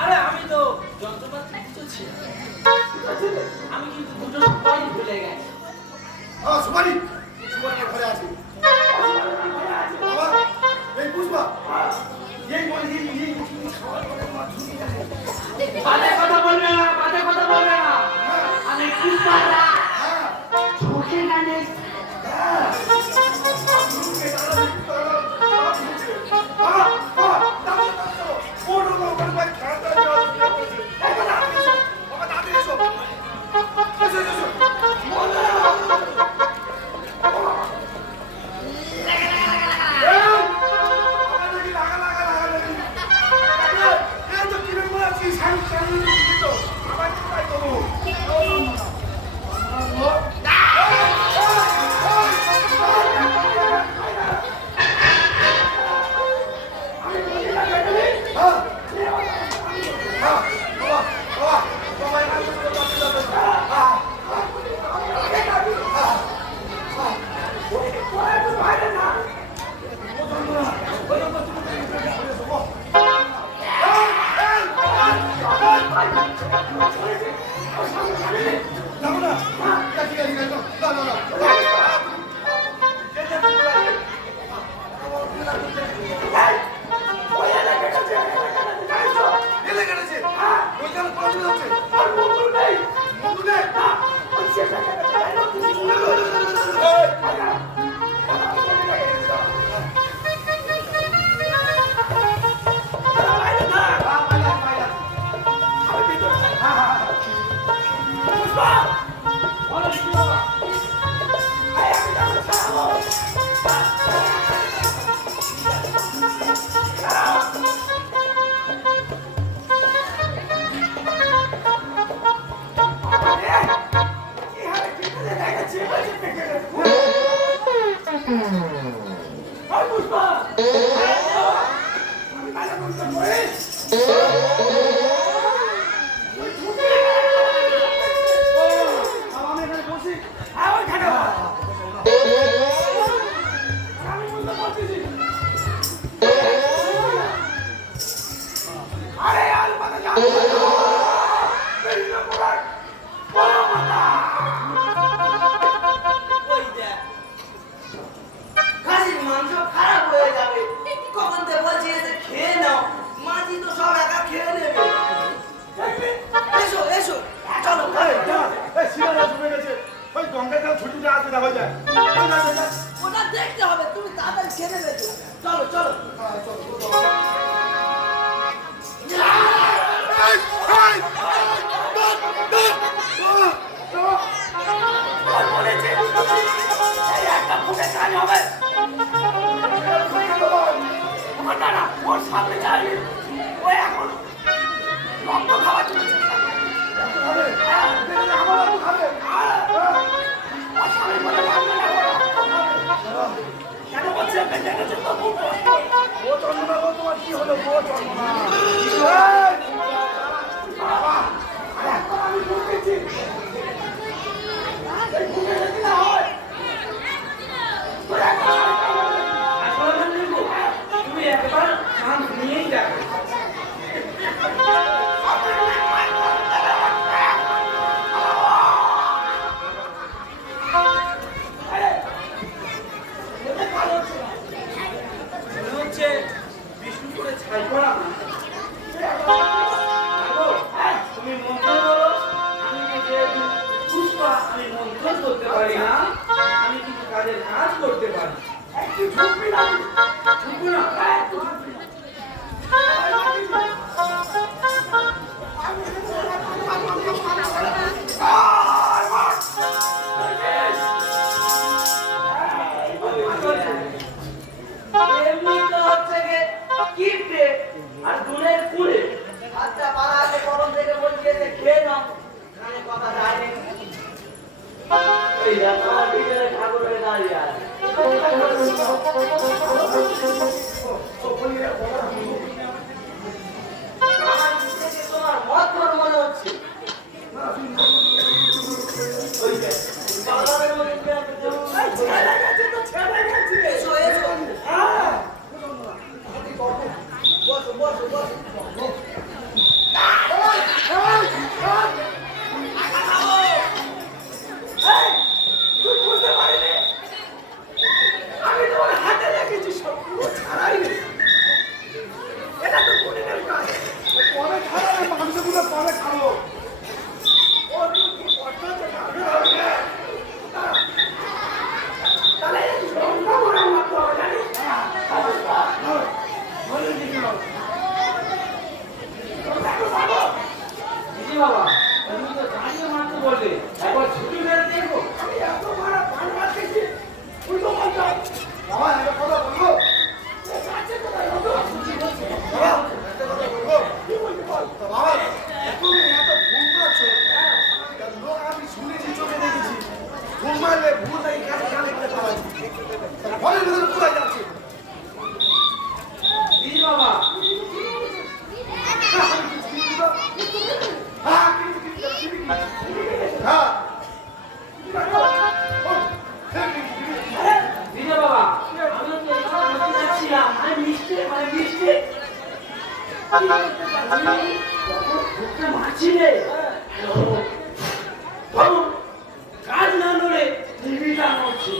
আরে আমি তো যন্ত্রপাতি বুঝেছি, আমি কিন্তু দুটো সুপারি ভুলে গেছি। সুপারি সুপারি ঘরে আছে বাবা। এই পুষ্পা এই বলি বাজে কথা বলবে না, বাজে কথা বলবে না। আমি পুষ্পা চোখে গানে ওটা দেখতে হবে, তুমি তাড়াতাড়ি খেয়ে নেবে। চলো চলো তুমি একবার কান নিয়েই দেখো। বিষ্ণুপুরে ছাই করা তুমি মন্ত্র বলো। আমি যেহেতু পুষ্পা, আমি মন্ত্র করতে পারি না, আমি কিন্তু কাজের কাজ করতে পারি। একটু ঝুঁকবি না, ঝুঁকবি না, একটু ঝুঁকবি না। এমনি তো হচ্ছে কিপটে আর গুণের কুড়ে। আচ্ছা পাড়া আছে গরম থেকে বলছে যে খেয়ে নাও, তোমার মত বড় মনে হচ্ছে বাজারের মধ্যে ছেড়ে গেছে তো ছেড়ে গেছে। এসো এসো হ্যাঁ বসো বসো বসো তুই বুঝতে পারিনি আমি তোমার হাতে রেখেছি সবগুলো ছাড়াই রে। এটা তো কুড়িনের কাজ পরে ছাড়াবে মাংসগুলো পরে খাবো ও তুই কি করতে হবে তাহলে লঙ্কা মনে মারতে হবে জানিস বলে দিল দিদি বাবা তুমি তো গাড়িও মারতে বললে একবার ছুটি মেরে দেখবো আমি এত বড় পান মারতেছি উল্টো পাল্টা বাবা একটা কথা বলবো কাছে কোথায় হতো বাবা একটা কথা বলবো কি বলবি বল বাবা তুমি এত ঘুম পাচ্ছ লোক আমি শুনেছি চোখে দেখেছি ঘুম মারলে ভুল নাই কাছে কানে করে পাওয়া যায় ঘরের ভিতরে কোথায় যাচ্ছে দিদি বাবা দিদি বাবা আমি তো এখানে বসে যাচ্ছিলাম মানে মিষ্টি মারছি রে কাজ না নড়ে টিভিটা নড়ছে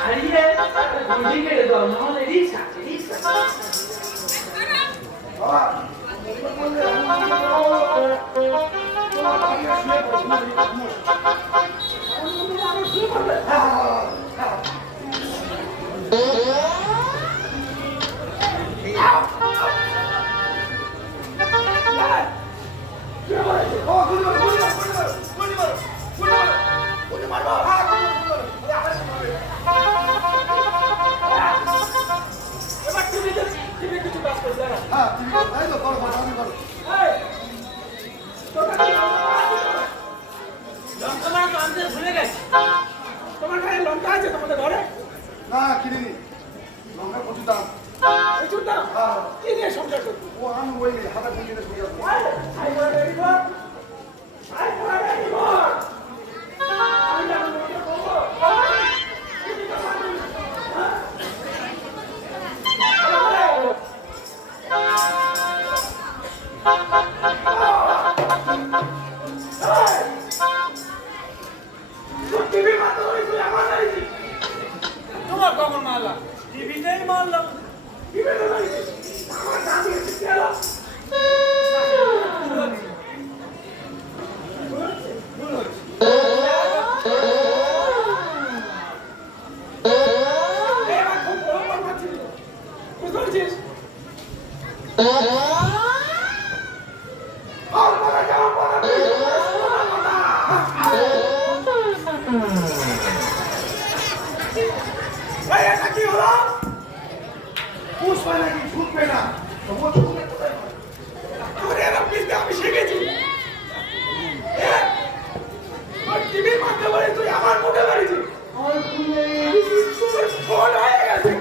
হারিয়ে বুঝি কেটে দাও নাহলে রিক্সা ভুলে গেছি তোমার গায়ে লঙ্কা আছে তোমাদের ঘরে না কিনিনি লঙ্কা প্রচুর দাম প্রচুর দাম কি নিয়ে সংসার করবো ও আমি ওই হাতে কিনে শুয়ে যাবো তোমার কখন মারলাম টিভিতেই মারলাম আমার দাদি গেল কি হলো পুষ্পা নাকি ঝুঁকবে না তো ও ঝুঁকবে কোথায় আমি শিখেছি টিভির মাধ্যমে তুই আমার মুখে বাড়িছিস ফোন হয়ে গেছে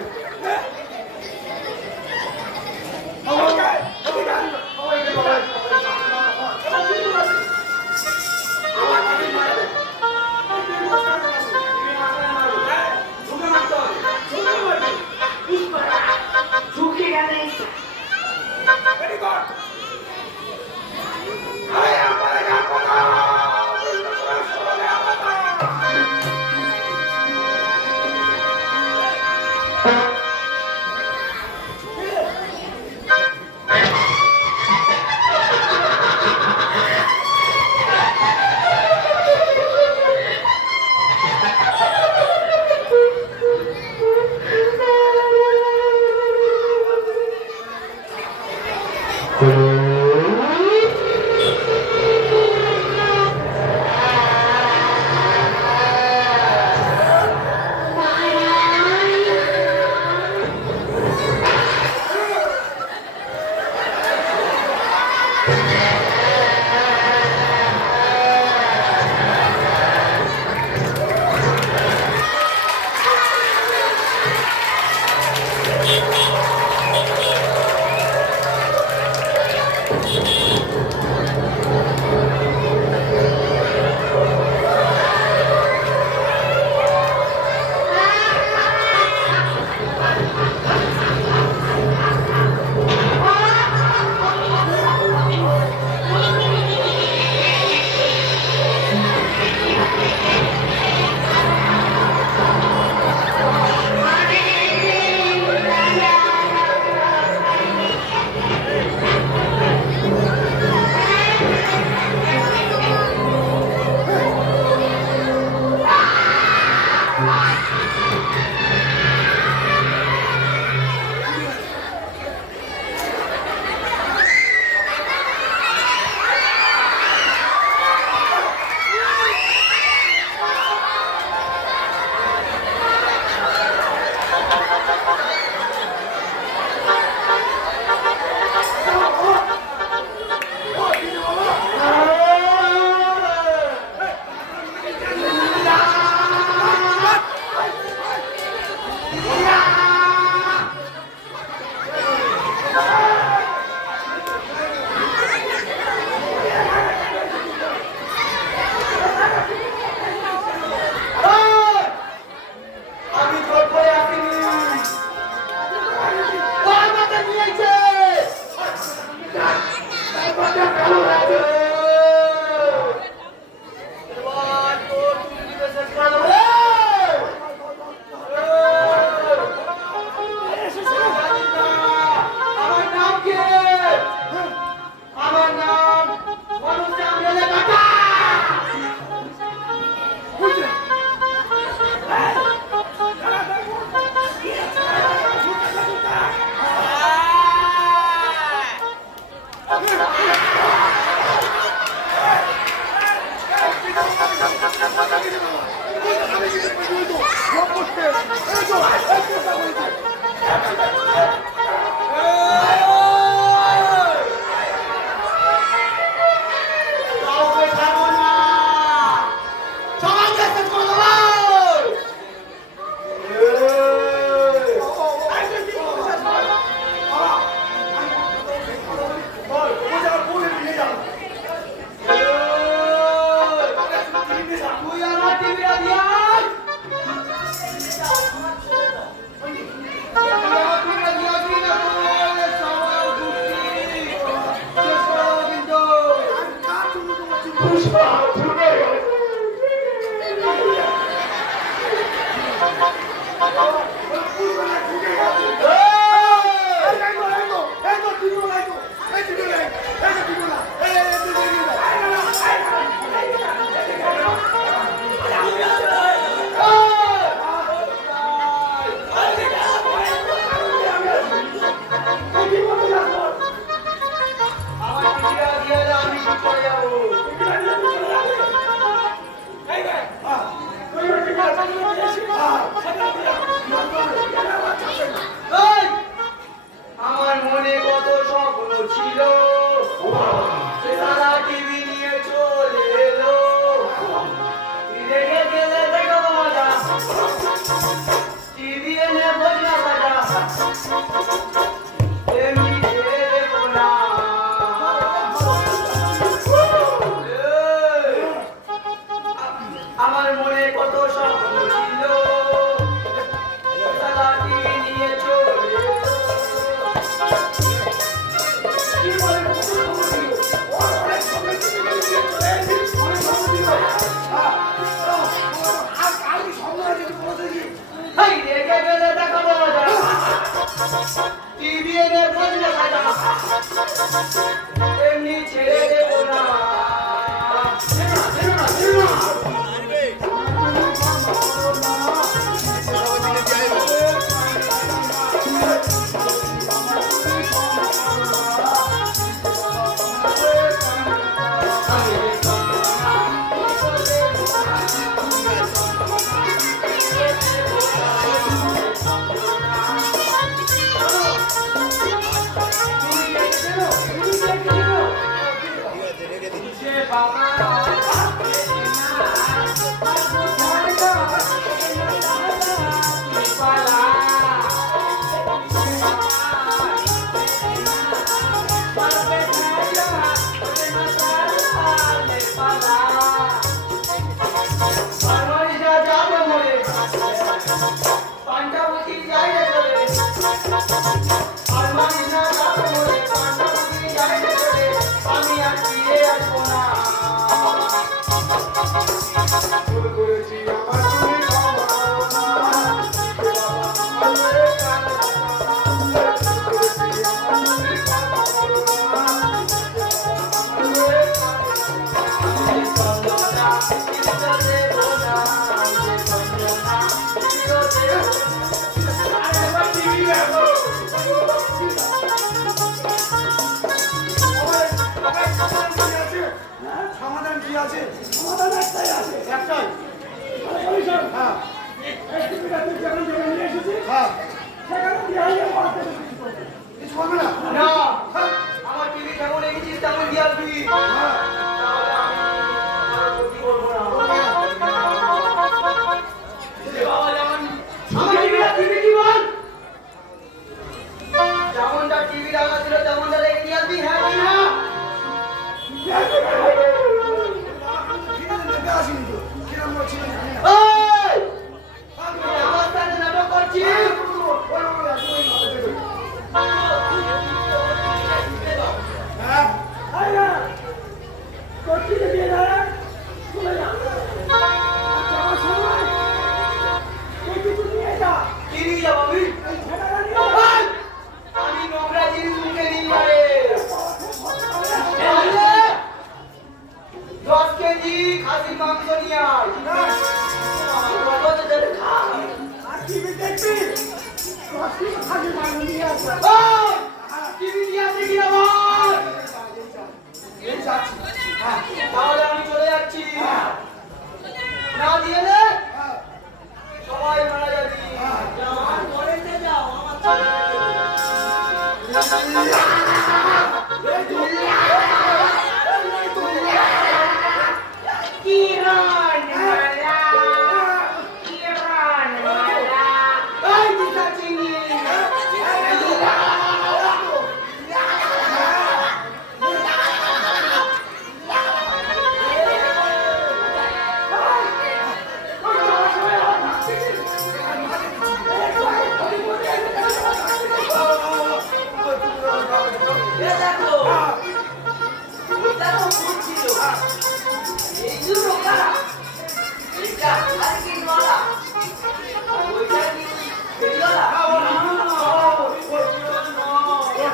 কাউকে ছাড়বো না, সবাইকে শেষ করে দেবো। তুই আমার টিভিটা দিয়ে আয়। আমার মনে কত স্বপ্ন ছিল, সারা টিভি নিয়ে চলে এলো। রেখে গেলে দেখো মজা, টিভি এনে বললা বাজা, এমনি ছেড়ে দেবো না। আমার মনে কত স্বপ্ন ছিল, সারা টিভি নিয়ে চলে এলো। হাই রেখে গেলে দেখা মজা, টিভি এনে বললা বাজা, এমনি ছেড়ে দেবো না। আমি আর ফিরে আসবো না। সমাধান কি আছে? সমাধান একটাই আছে। একটাই। হ্যাঁ হ্যাঁ, কিছু করবে না। না, আমার টিভি যেমন রেখেছিস তেমন দিয়ে আসবি। হ্যাঁ, তাহলে আমি আর ক্ষতি করবো না। এ বাবা, আমার টিভিটা দিবি কি বল? যেমনটা টিভি রাখা ছিল তেমনটা রেখে দিয়ে আসবি, হ্যাঁ কি না? ঠিক আছে, দেখে আসিনি তো। কিরম বলছিলেন জানি না। এই! তুই আমার সাথে নাটক করছিস? হ্যাঁ, কি নিয়ে যাবো আমি? এই! আমি নোংরা জিনিস মুখে নিই না রে। তাহলে 10 কেজি খাসির মাংস নিয়ে আয়। বাবা তো তোদের খা। এই! টিভি নিয়ে আসবি কিনা বল? এই যাচ্ছি। হ্যাঁ, তাহলে আমি চলে যাচ্ছি। না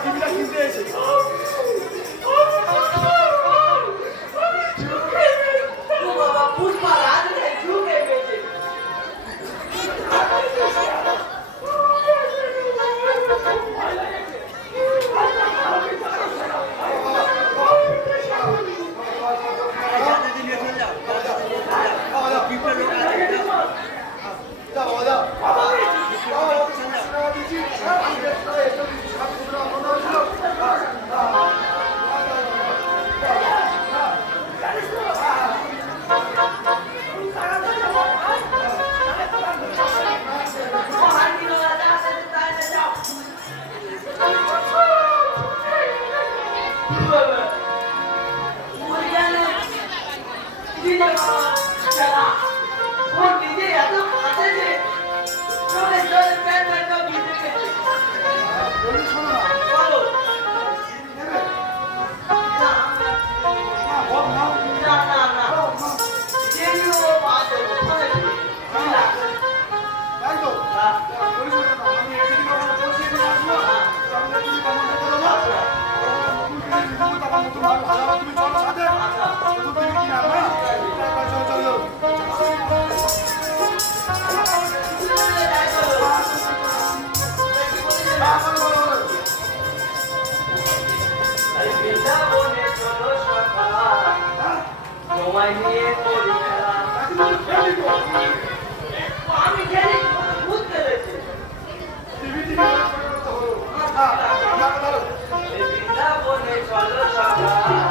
টিভিটা কিনতে এসেছে তোমায় নিয়ে করি খেলা। আমি খেলি বুঝতে পেরেছি বৃন্দাবনে চলো সবাই